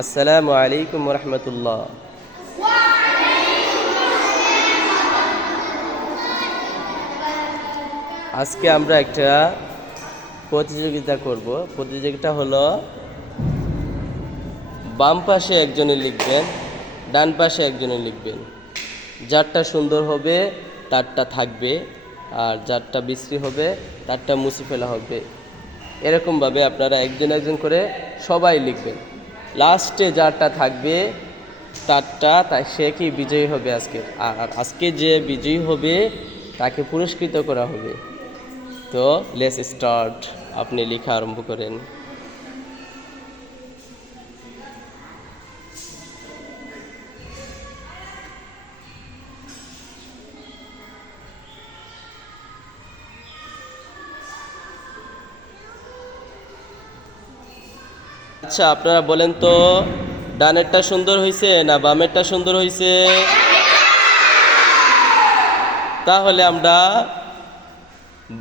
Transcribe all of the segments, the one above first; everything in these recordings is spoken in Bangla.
আসসালামু আলাইকুম রহমতুল্লাহ। আজকে আমরা একটা প্রতিযোগিতা করব। প্রতিযোগিতা হলো বাম পাশে একজনে লিখবেন, ডান পাশে একজনে লিখবেন। যারটা সুন্দর হবে তারটা থাকবে, আর যারটা বিশ্রী হবে তারটা মুছে ফেলা হবে। এরকমভাবে আপনারা একজন একজন করে সবাই লিখবেন। লাস্টে যারটা থাকবে তারটা সে কি বিজয়ী হবে আজকে। আর আজকে যে বিজয়ী হবে তাকে পুরস্কৃত করা হবে। তো লেটস স্টার্ট, আপনি লেখা আরম্ভ করেন। আচ্ছা, আপনারা বলেন তো, ডানেরটা সুন্দর হয়েছে না বামেরটা সুন্দর হয়েছে? তাহলে আমরা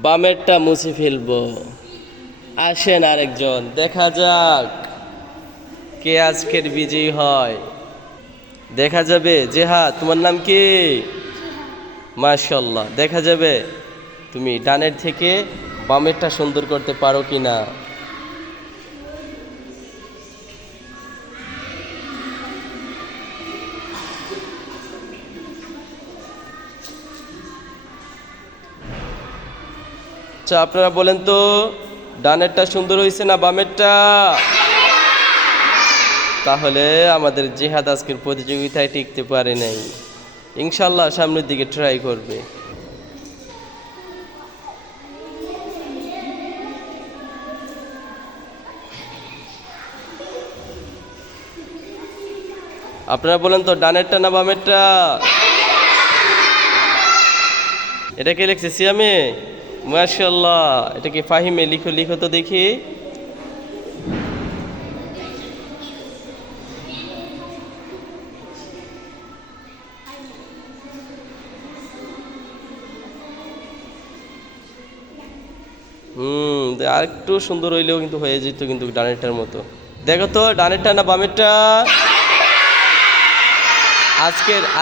বামেরটা মুছে ফেলব। আসেন আরেকজন, দেখা যাক কে আজকের বিজয়ী হয়। দেখা যাবে। জেহাদ, তোমার নাম কি? মাশাআল্লাহ, দেখা যাবে তুমি ডানের থেকে বামেরটা সুন্দর করতে পারো কি না। আচ্ছা, আপনারা বলেন তো, ডানেরটা সুন্দর হয়েছে না বামেরটা? তাহলে আমাদের জিহাদ আজকের প্রতিযোগিতায় টিকতে পারে নাই। ইনশাল্লাহ সামনের দিকে ট্রাই করবে। আপনারা বলেন তো, ডানেরটা না বামেরটা? এটা কে লিখছে? সিয়ামে? মাশাআল্লাহ। এটা কি ফাহিমে? লিখো লিখো তো দেখি। আর একটু সুন্দর হইলেও কিন্তু হয়ে যেত, কিন্তু ডানেরটার মতো। দেখো তো, ডানেরটা না বামেরটা?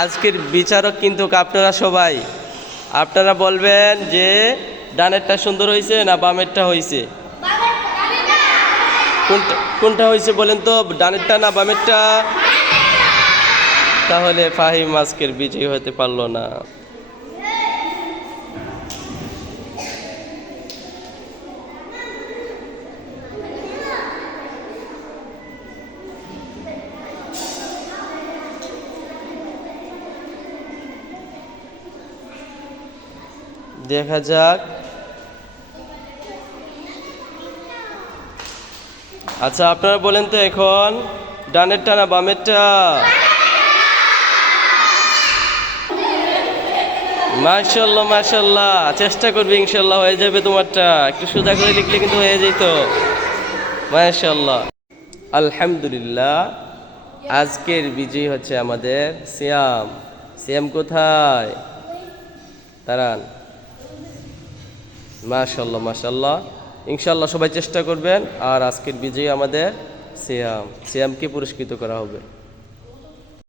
আজকের বিচারক কিন্তু আপনারা সবাই। আপনারা বলবেন যে ডানেরটা সুন্দর হয়েছে না বামেরটা হয়েছে। কোনটা হয়েছে বলেন তো, ডানেরটা না বামেরটা? তাহলে ফাহিম আজকের বিজয়ী হতে পারলো না। দেখা যাক। আচ্ছা, আপনারা বলেন তো এখন, ডানেরটা না বামেরটা? মাশাআল্লাহ মাশাআল্লাহ, চেষ্টা করবে, ইনশাআল্লাহ হয়ে যাবে তোমারটা। একটু সোজা করে লিখলে কিন্তু হয়ে যেত। মাশাআল্লাহ, আলহামদুলিল্লাহ। আজকের বিজয়ী হচ্ছে আমাদের সিয়াম। সিয়াম কোথায়? দাঁড়ান। মাশাআল্লাহ মাশাআল্লাহ, ইনশাআল্লাহ সবাই চেষ্টা করবেন। আর আজকের বিজয়ী আমাদের সিয়াম। সিয়ামকে পুরস্কৃত করা হবে।